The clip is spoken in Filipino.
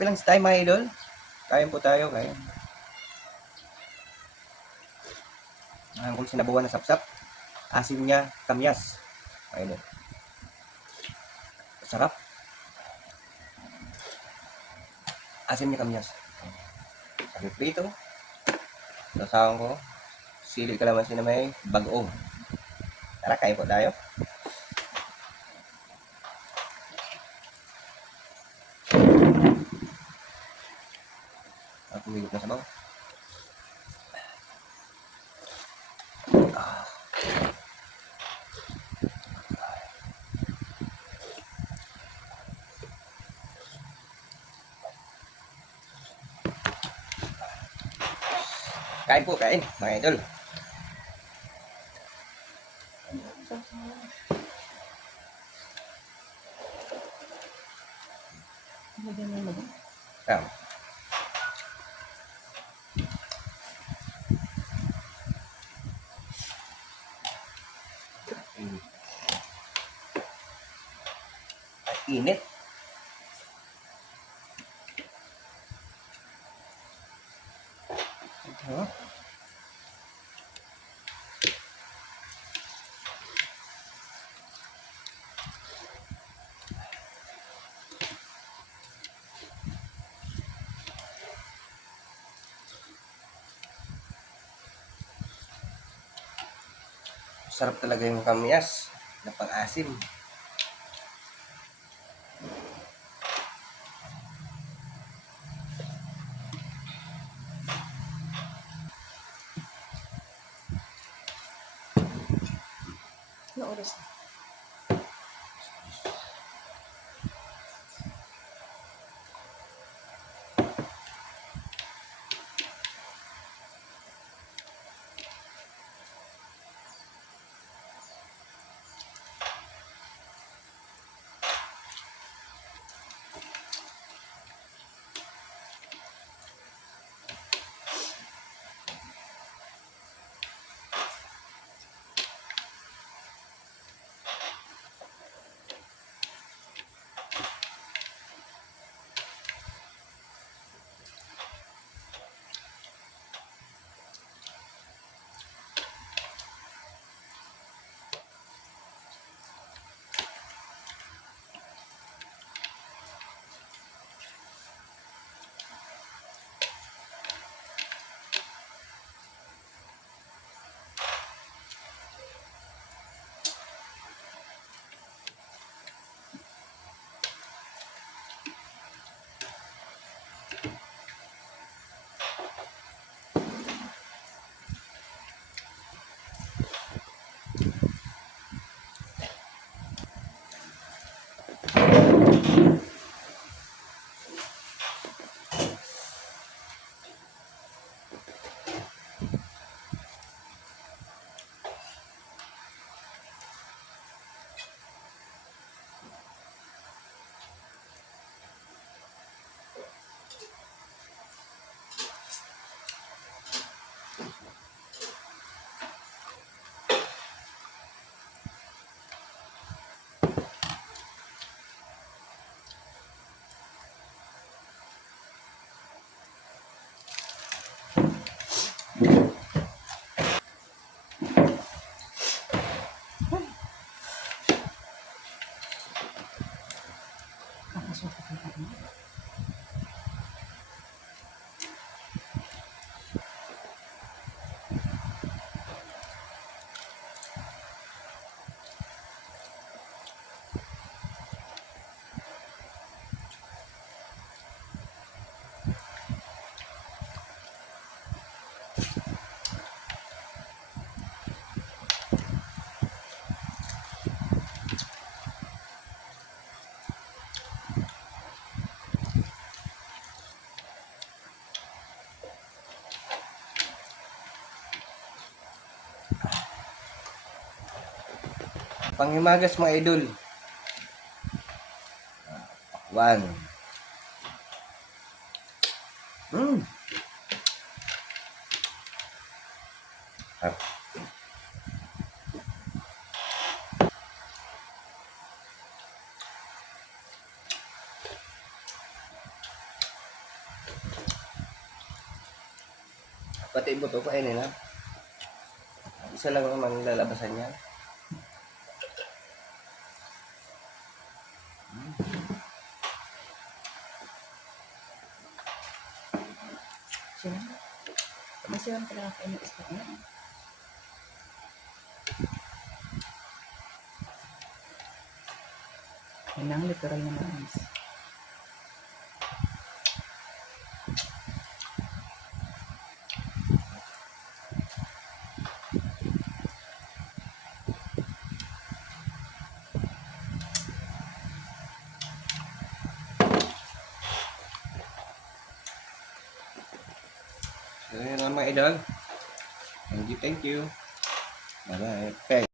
Kape lang tayo mga idol. Kain po tayo, kain. Ang kung sinabawan na sapsap. Asim niya, kamyas. Mga idol. Sarap. Asim niya, kamyas. Sabi prito. Sasawan ko. Sili kalamansi na may bagoong. Tara, kain po tayo. Ang kumigit na sabaw. Kain po, kain, mga idol. Tama. Init. Ito. Sarap talaga yung kamyas na pang-asim. Ano oras na? Kakasukat na tayo. Panghimagas mga idol. Pakwan. Sarap. Pati buto, kainin na. Isa lang naman lalabasan niya. Sino? Masiram talaga kayo ng isda niya. Yan ang literal na mais. So, yun lang mga idol. Thank you. Bye-bye. Okay.